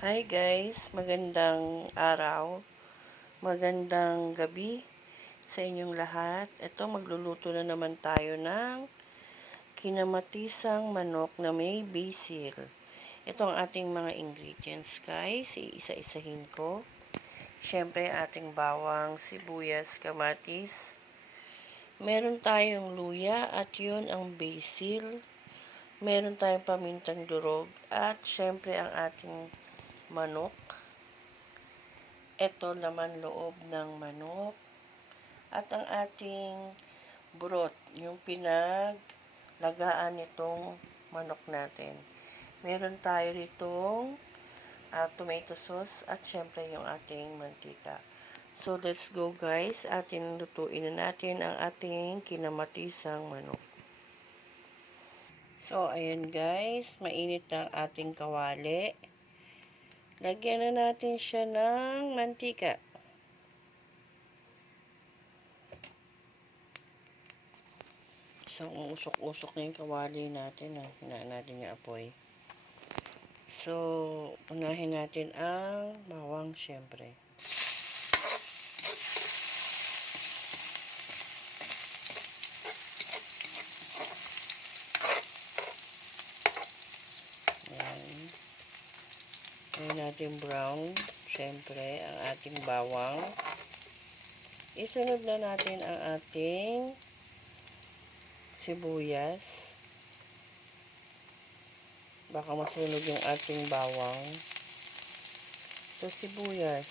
Hi guys, magandang araw, magandang gabi sa inyong lahat. Ito, magluluto na naman tayo ng kinamatisang manok na may basil. Ito ang ating mga ingredients guys, iisa-isahin ko. Siyempre, ating bawang, sibuyas, kamatis. Meron tayong luya at yun ang basil. Meron tayong pamintang durog at siyempre ang ating manok. Ito laman loob ng manok at ang ating burot, yung pinaglagaan nitong manok natin. Meron tayo ditong tomato sauce at syempre yung ating mantika. So let's go guys, atin lutuin na natin ang ating kinamatisang manok. So ayan guys, mainit na ang ating kawali. Lagyan na natin siya ng mantika. So, usok-usok na yung kawali natin. Hinaan natin yung apoy. So, unahin natin ang bawang syempre. Ayan. Ayan natin brown. Syempre, ang ating bawang. Isunod na natin ang ating sibuyas. Baka masunog yung ating bawang. So, sibuyas.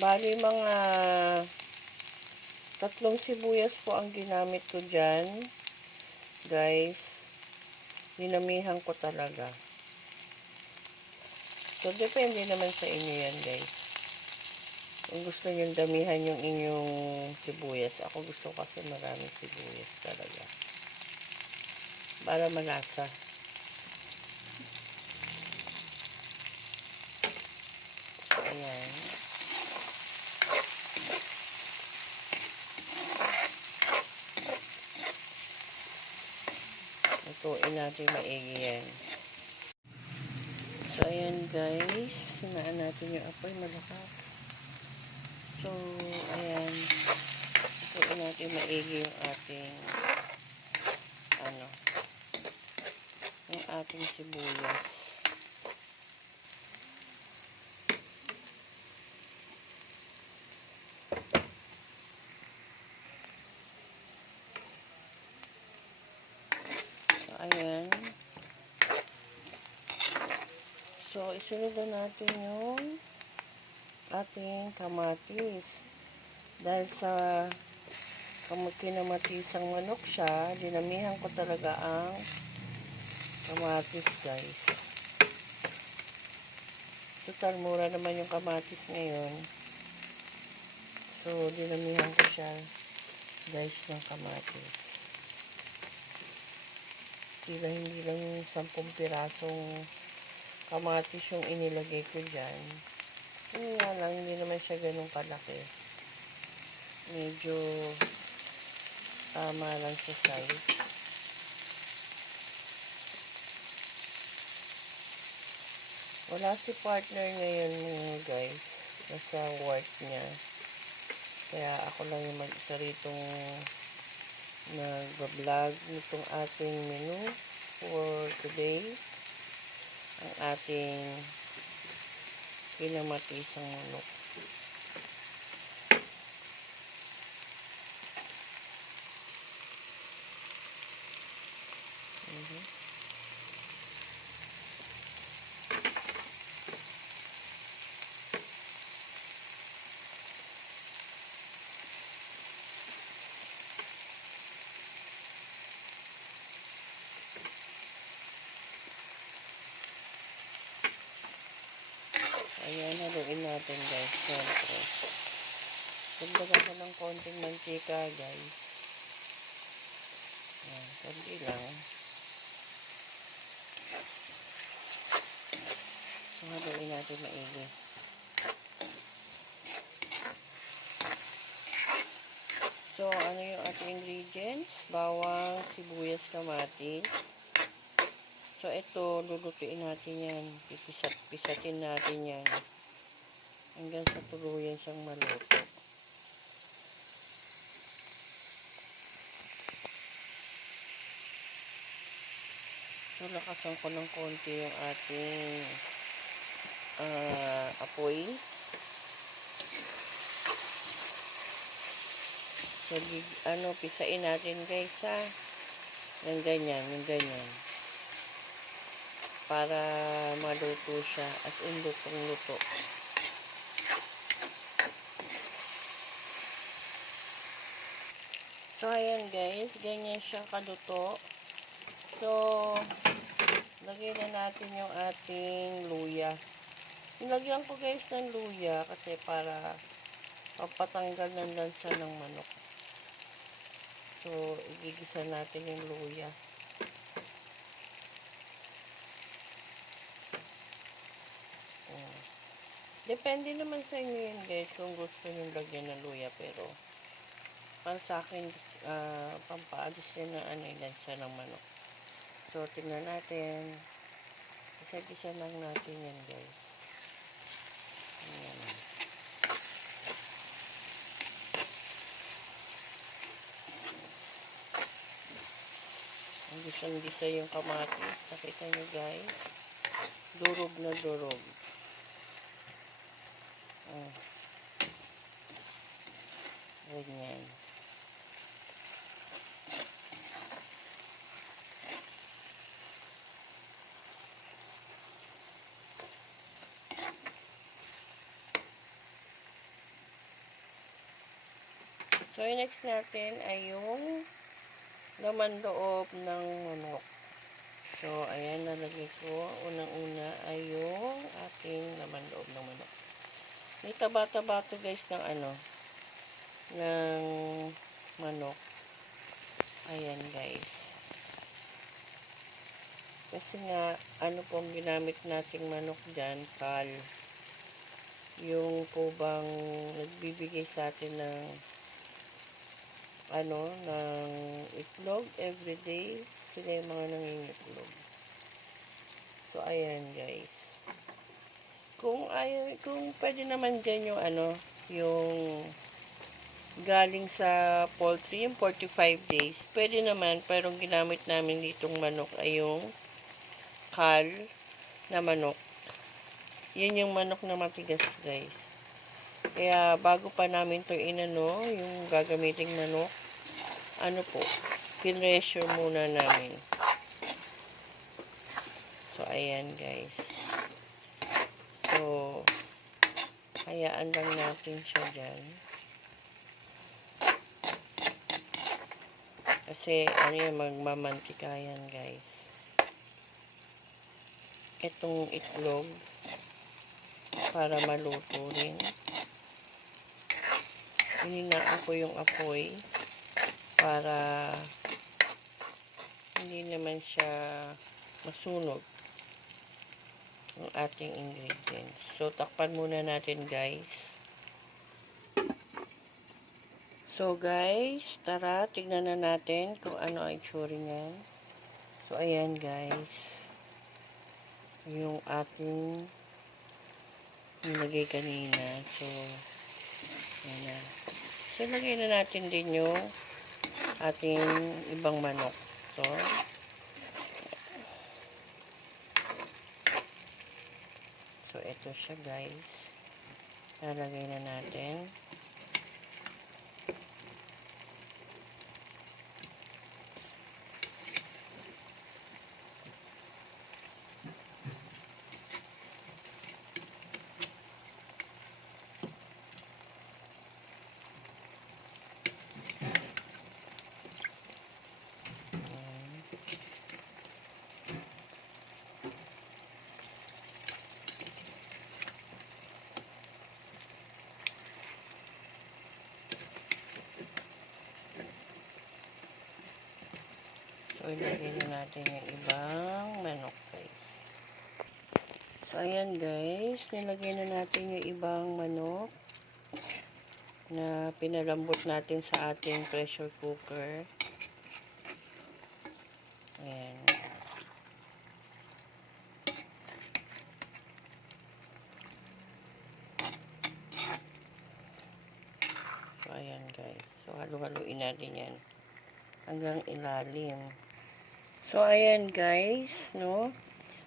Bali, mga 3 sibuyas po ang ginamit ko dyan. Guys, dinamihan ko talaga. So, depende naman sa inyo yan, guys. Kung gusto nyo damihan yung inyong sibuyas. Ako gusto kasi maraming sibuyas talaga. Para malasa. Ayan. Lutuin natin maigi yan. So, ayan guys. Hinaan natin yung apoy malakas. So, ayan. Lutuin natin maigi yung ating yung ating sibuyas. So, ayan. So, isunod na natin yung ating kamatis. Dahil sa kinamatisang manok siya, dinamihan ko talaga ang kamatis guys. Total, mura naman yung kamatis ngayon. So, dinamihan ko siya guys ng kamatis. Hindi lang yung 10 pirasong kamatis yung inilagay ko dyan. Yun nga lang, hindi naman siya ganun kalaki. Medyo tama lang sa size. Wala si partner ngayon guys. Nasa work niya. Kaya ako lang yung mag-isa ritong nag-vlog nitong ating menu for today. Ang ating kinamatisang manok. Ayan, haluin natin guys. Siyempre. Dagdagan ko ng konting mantika guys. Ayan, konti lang. So, haluin natin maigi. So, ano yung ating ingredients? Bawang, sibuyas, kamatis. So, ito, lulutuin natin yan. Pisatin natin yan. Hanggang sa tuluyan siyang maluto. So, lakasan ko ng konti yung ating apoy. So, pisain natin guys ha. Yung ganyan. Para maluto siya. As in, lutong-luto. So, ayan guys. Ganyan siya kaluto. So, lagyan na natin yung ating luya. Nilagyan ko guys ng luya kasi para papatanggal ng lansa ng manok. So, igigisa natin yung luya. Depende naman sa inyo yun guys kung gusto nyo lagyan ng luya, pero para sa akin pampaalis yun ng lansa ng manok. So, tingnan natin. Isa-gisa lang natin yan guys. Ayan. Ang gisang-gisa yung kamatis. Nakita nyo guys. Durog na durog. Ganyan. So, yung next natin ay yung laman loob ng manok. So, ayan, nalagay ko. Unang-una ay yung ating laman loob ng manok. May taba-taba to guys ng ng manok. Ayan guys. Kasi nga, pong ginamit nating manok dyan, kal. Yung po bang nagbibigay sa atin ng ng itlog everyday, sila yung mga nangingitlog. So, ayan guys. Kung pwede naman dyan yung yung galing sa poultry, yung 45 days, pwede naman, pero ginamit namin ditong manok ay yung kal na manok. Yan yung manok na matigas guys. Kaya bago pa namin to yung gagamiting manok, pinressure muna namin. So, ayan guys. So, hayaan lang natin siya dyan. Kasi, magmamantika yan guys. Itong itlog, para maluto rin. Hininaan ko yung apoy para hindi naman siya masunog ang ating ingredients. So, takpan muna natin guys. So, guys, tara, tignan na natin kung ano ay itsura niyan. So, ayan guys. Yung ating nilagay kanina. So, ayan na. So, lagay na natin din yung ating ibang manok. So, ito siya guys. Lalagay na natin. So, ilagay na natin yung ibang manok guys. So, ayan guys. Nilagay na natin yung ibang manok na pinalambot natin sa ating pressure cooker. Ayan. natin yan hanggang ilalim. So, ayan guys, no?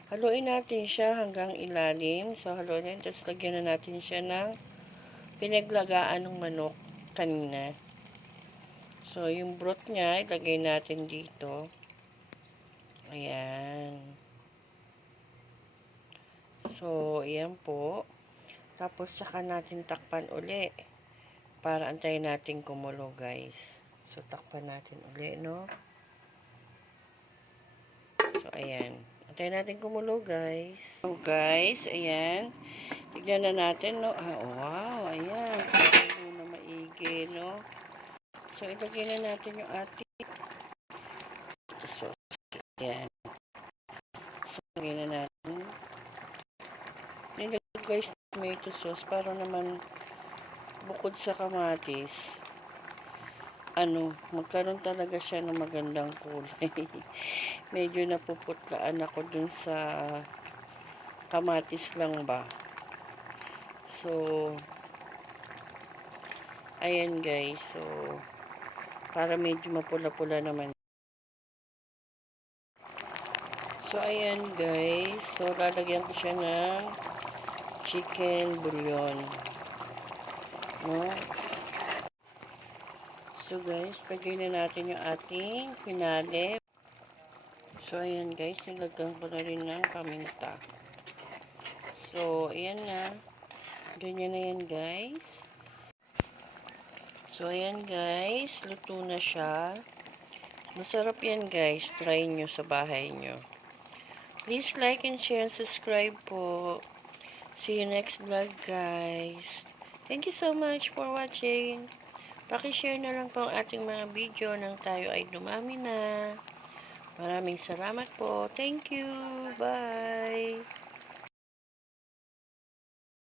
Haluin natin siya hanggang ilalim. So, haluin natin. Tapos, lagyan na natin siya ng pinaglagaan ng manok kanina. So, yung broth niya, ilagay natin dito. Ayan. So, ayan po. Tapos, saka natin takpan uli. Para antayin natin kumulo, guys. So, takpan natin uli, no? So, ayan. Antayin natin kumulo, guys. So, guys, ayan. Tignan na natin, no? Ah, wow, ayan. Kumulo na maigi, no? So, ilagay na natin yung ating sauce. Ayan. So, ilagay na natin. Nilagay, guys, tomato sauce para naman bukod sa kamatis, magkaroon talaga siya ng magandang kulay. Medyo napuputlaan ako dun sa kamatis lang ba. So, ayan guys. So, para medyo mapula-pula naman. So, ayan guys. So, lalagyan ko siya ng chicken bouillon. No? So, guys, lagay na natin yung ating pinale. So, ayan guys, nilagyan ko na rin ng paminta. So, ayan na. Ganyan na yan guys. So, ayan guys, luto na siya. Masarap yan guys. Try nyo sa bahay nyo. Please like and share and subscribe po. See you next vlog guys. Thank you so much for watching. Paki-share na lang po ang ating mga video nang tayo ay dumami na. Maraming salamat po. Thank you. Bye.